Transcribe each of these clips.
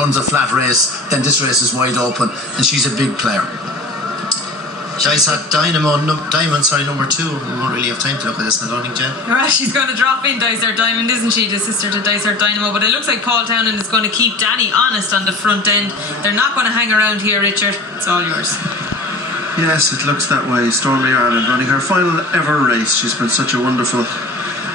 runs a flat race, then this race is wide open, and she's a big player. Dice at Diamond, number 2. We won't really have time to look at this, I don't think, Jen. Right, she's going to drop in Dice Art Diamond, isn't she? The sister to Dice Art Dynamo. But it looks like Paul Townend is going to keep Danny honest on the front end. They're not going to hang around here, Richard. It's all yours. Yes, it looks that way. Stormy Ireland running her final ever race. She's been such a wonderful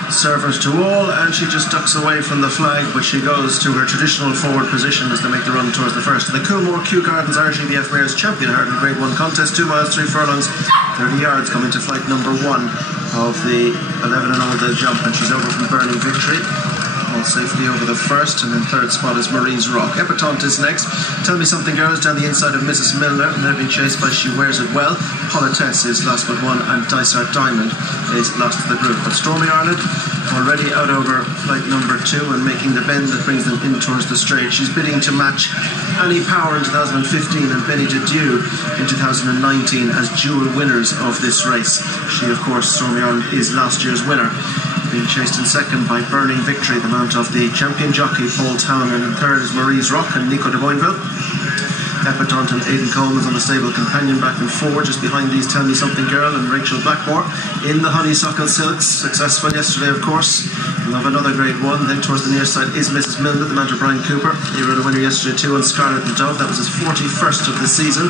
servant to all, and she just ducks away from the flag, but she goes to her traditional forward position as they make the run towards the first. The Coolmore Kew Gardens Irish EBF Mares Champion Hurdle Grade 1 contest, 2 miles 3 furlongs 30 yards, coming to flight number 1 of the 11 and over the jump, and she's over from Burning Victory. All safely over the first, and in third spot is Marie's Rock. Epatante is next. Tell Me Something Girl is down the inside of Mrs. Milner, and they're being chased by She Wears It Well. Politesse is last but 1, and Dice Art Diamond is last of the group. But Stormy Ireland already out over flight number 2 and making the bend that brings them in towards the straight. She's bidding to match Annie Power in 2015 and Benny Didieu in 2019 as dual winners of this race. She, of course, Stormy Ireland, is last year's winner. Being chased in second by Burning Victory, the mount of the champion jockey Paul Townend, and in third is Marie's Rock and Nico de Boinville. Epatante and Aidan Coleman's on the stable companion back and forward. Just behind these, Tell Me Something Girl and Rachel Blackmore in the Honeysuckle Silks. Successful yesterday, of course. We'll have another grade 1. Then towards the near side is Mrs. Milner, the man of Brian Cooper. He rode a winner yesterday too on Scarlet and Dove. That was his 41st of the season.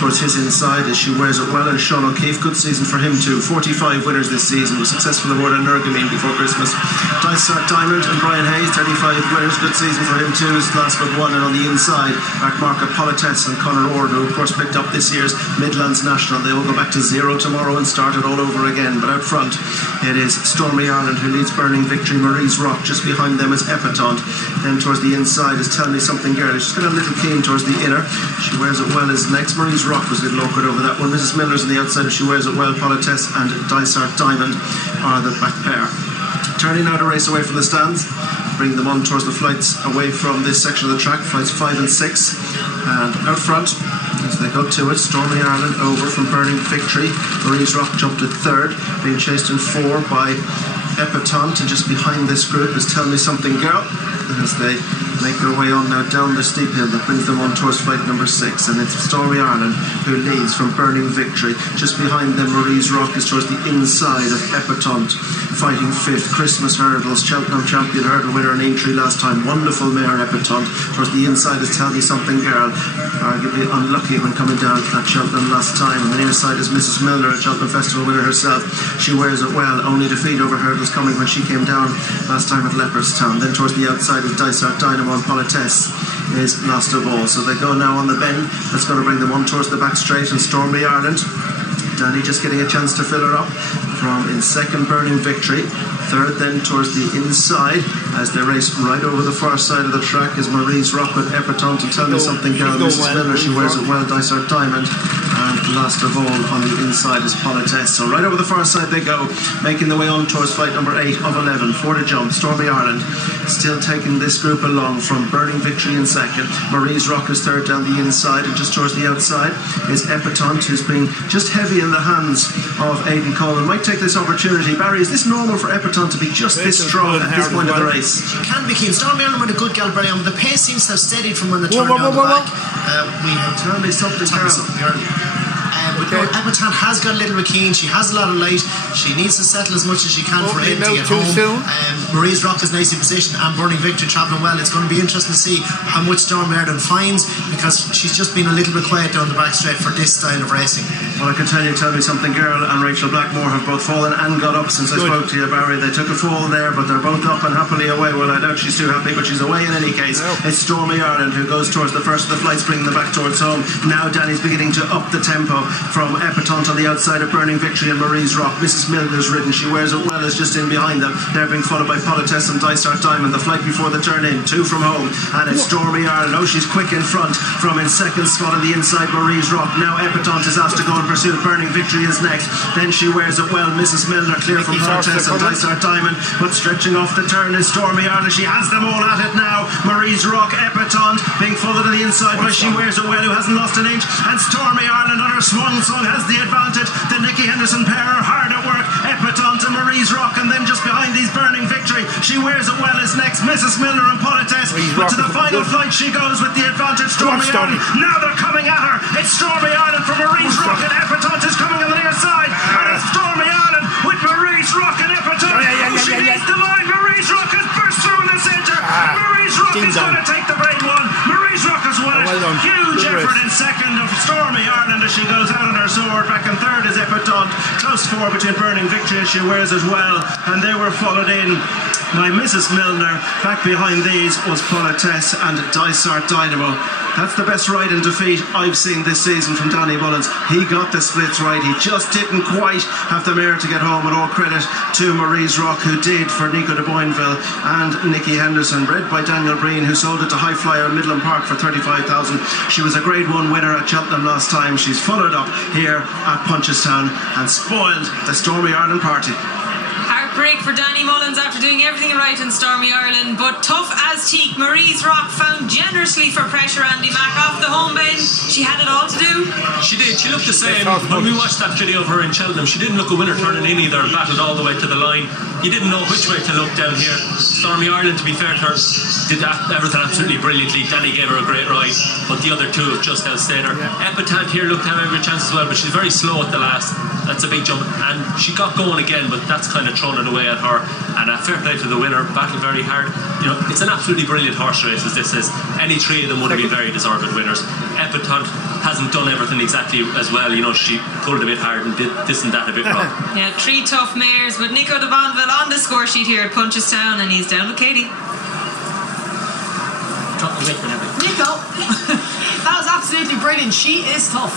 Towards his inside is She Wears It Well and Sean O'Keefe. Good season for him too. 45 winners this season. Was successful award in Nergamine before Christmas. Dice Art Diamond and Brian Hayes, 35 winners. Good season for him too. His last but 1. And on the inside, Mark Marker, Politesse and Conor Ord, who of course picked up this year's Midlands National. They will go back to 0 tomorrow and start it all over again. But out front it is Stormy Ireland who leads Burning Victory. Marie's Rock just behind them is Epatante. Then towards the inside is Tell Me Something Girl. She's got a little keen towards the inner. She Wears It Well is next. Marie's Rock was a little awkward over that one. Mrs. Miller's on the outside. She Wears It Well. Politesse and Dice Art Diamond are the back pair. Turning now to race away from the stands, bring them on towards the flights away from this section of the track, flights 5 and 6. And out front, as they go to it, Stormy Ireland over from Burning Victory. Marie's Rock jumped at third, being chased in 4 by Epatante, and just behind this group is Tell Me Something Girl, as they make their way on now down the steep hill that brings them on towards flight number 6, and it's Stormy Ireland who leads from Burning Victory. Just behind them, Marie's Rock is towards the inside of Epatante, fighting 5th. Christmas Hurdles, Cheltenham champion hurdle winner in Aintree last time. Wonderful mare Epatante. Towards the inside is Tell Me Something Girl, arguably unlucky when coming down to that Cheltenham last time. And the near side is Mrs. Milner, a Cheltenham Festival winner herself. She Wears It Well, only defeat over hurdles coming when she came down last time at Leopardstown. Then towards the outside is Dice Art Dynamo, and Politesse is last of all. So they go now on the bend. That's going to bring them on towards the back straight, and Stormy Ireland, Danny just getting a chance to fill her up from in second Burning Victory. Third then towards the inside as they race right over the far side of the track is Marie's Rock with Epatante and Tell Me Something Girl. Mrs. Milner, She Wears It Well, Dice Art Diamond, and last of all on the inside is Politesse. So right over the far side they go, making their way on towards flight number 8 of 11 for the jump. Stormy Ireland still taking this group along from Burning Victory in second. Marie's Rock is third down the inside, and just towards the outside is Epatante, who's been just heavy in the hands of Aidan Coleman. Might take this opportunity. Barry, is this normal for Epatante to be just this strong at this point of the race? She can be keen. Stormy Ireland with a good gal, Brian, but the pace seems to have steadied from when they turned down the back. We have Tell Me Something Girl. Epatante has got a little bit keen. She has a lot of light. She needs to settle as much as she can for him to get home. Marie's Rock is nicely positioned, and Burning Victory travelling well. It's going to be interesting to see how much Stormy Ireland finds, because she's just been a little bit quiet down the back straight for this style of racing. Well, I can tell you, Tell Me Something Girl and Rachel Blackmore have both fallen and got up since I spoke to you, Barry. They took a fall there, but they're both up and happily away. Well, I doubt she's too happy, but she's away in any case. It's Stormy Ireland who goes towards the first of the flights, bringing them back towards home. Now Danny's beginning to up the tempo from Epatante on the outside of Burning Victory and Marie's Rock. Mrs. Milner's ridden. She Wears It Well is just in behind them. They're being followed by Politesse and Dice Art Diamond. The flight before the turn in, 2 from home, and it's Stormy Ireland. Oh, she's quick in front from in second spot on the inside Marie's Rock. Now Epatante is asked to go in pursuit. Burning Victory is next. Then She Wears It Well. Mrs. Milner clear from Politesse and Dice Art Diamond, but stretching off the turn is Stormy Ireland. She has them all at it now. Marie's Rock, Epatante being followed on the inside by She Wears It Well, who hasn't lost an inch, and Stormy Ireland on her swan song has the advantage. The Nicky Henderson pair are hard at work. Epatante, Marie's Rock, and then just behind these Burning Victory, she wears it well is next, Mrs. Milner and Politesse. But to the final flight she goes with the advantage. Stormy Ireland. Now they're coming at her. It's Stormy Ireland from Marie's Rock, and Epatante is coming on the near side. And it's Stormy Ireland with Marie's Rock and Epatante. She needs the line. Marie's Rock has burst through in the centre. Marie's Rock is going to take the break one. Marie's Rock has won it. Huge effort in second of Stormy Ireland as she goes out on her sword. Back in third is Epatante. Close four between Burning Victory as she wears as well. And they were followed in by Mrs. Milner. Back behind these was Politesse and Dysart Dynamo. That's the best ride and defeat I've seen this season from Danny Mullins. He got the splits right. He just didn't quite have the mare to get home, and all credit to Marie's Rock, who did for Nico de Boinville and Nikki Henderson. Bred by Daniel Breen, who sold it to High Flyer in Midland Park for 35,000. She was a Grade 1 winner at Cheltenham last time. She's followed up here at Punchestown and spoiled the Stormy Ireland party. Break for Danny Mullins after doing everything right in Stormy Ireland, but tough as teak. Marie's Rock found generously for pressure Andy Mack off the home bend. She had it all to do. She did. She looked the same. When we watched that video of her in Cheltenham, she didn't look a winner turning in either, battled all the way to the line. You didn't know which way to look down here. Stormy Ireland, to be fair to her, did everything absolutely brilliantly. Danny gave her a great ride, but the other two have just outstayed her. Epatante here looked to have every chance as well, but she's very slow at the last. That's a big jump, and she got going again, but that's kind of thrown it away at her. And fair play to the winner, battled very hard. You know, it's an absolutely brilliant horse race, as this is. Any three of them would have been very deserved winners. Epatante hasn't done everything exactly as well. You know, she pulled a bit hard and did this and that a bit wrong. Yeah, three tough mares, but Nico de Boinville on the score sheet here at Punchestown, and he's down with Katie. Nico, that was absolutely brilliant. She is tough.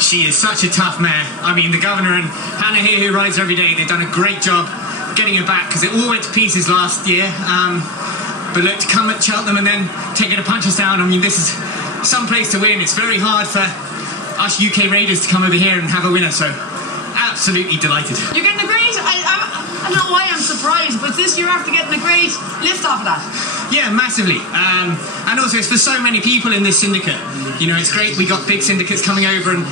She is such a tough mare. I mean, the governor and Hannah here, who rides her every day, they've done a great job getting her back, because it all went to pieces last year. But look, to come at Cheltenham and then take her to Punchestown, I mean, this is some place to win. It's very hard for us UK raiders to come over here and have a winner, so absolutely delighted. You're getting a great, I don't know why I'm surprised, but this year after getting a great lift off of that. Yeah, massively. And also it's for so many people in this syndicate. You know, it's great. We got big syndicates coming over and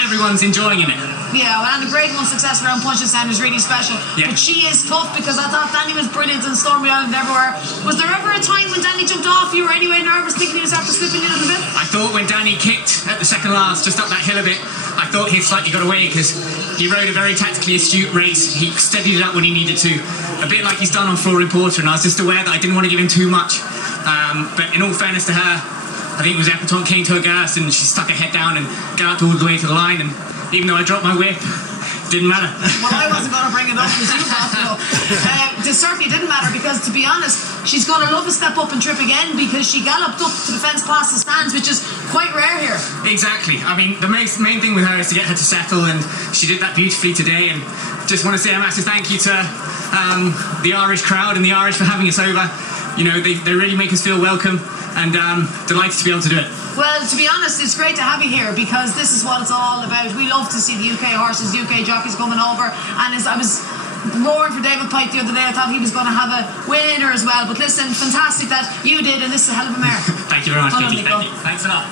everyone's enjoying it. Yeah, well, and the Grade 1 success around Punchestown is really special. Yeah. But she is tough, because I thought Danny was brilliant and Stormy Ireland everywhere. Was there ever a time when Danny jumped off you were anyway nervous, thinking he was after slipping in a little bit? I thought when Danny kicked at the second last, just up that hill a bit, I thought he'd slightly got away, because he rode a very tactically astute race. He steadied it up when he needed to, a bit like he's done on Flooring Porter, and I was just aware that I didn't want to give him too much. But in all fairness to her, I think it was Epatante came to her gas and she stuck her head down and galloped all the way to the line, and even though I dropped my whip, didn't matter. Well, I wasn't going to bring it up because you brought it up. It certainly didn't matter, because to be honest, she's going to love a step up and trip again, because she galloped up to the fence past the stands, which is quite rare here. Exactly. I mean, the main thing with her is to get her to settle, and she did that beautifully today. And just want to say a massive thank you to the Irish crowd and the Irish for having us over. You know, they really make us feel welcome, and delighted to be able to do it. Well, to be honest, it's great to have you here, because this is what it's all about. We love to see the UK horses, UK jockeys coming over, and I was roaring for David Pike the other day. I thought he was going to have a winner as well, but listen, fantastic that you did, and this is a hell of a mare. Thank you very much, Katie. Thank you. Thanks a lot.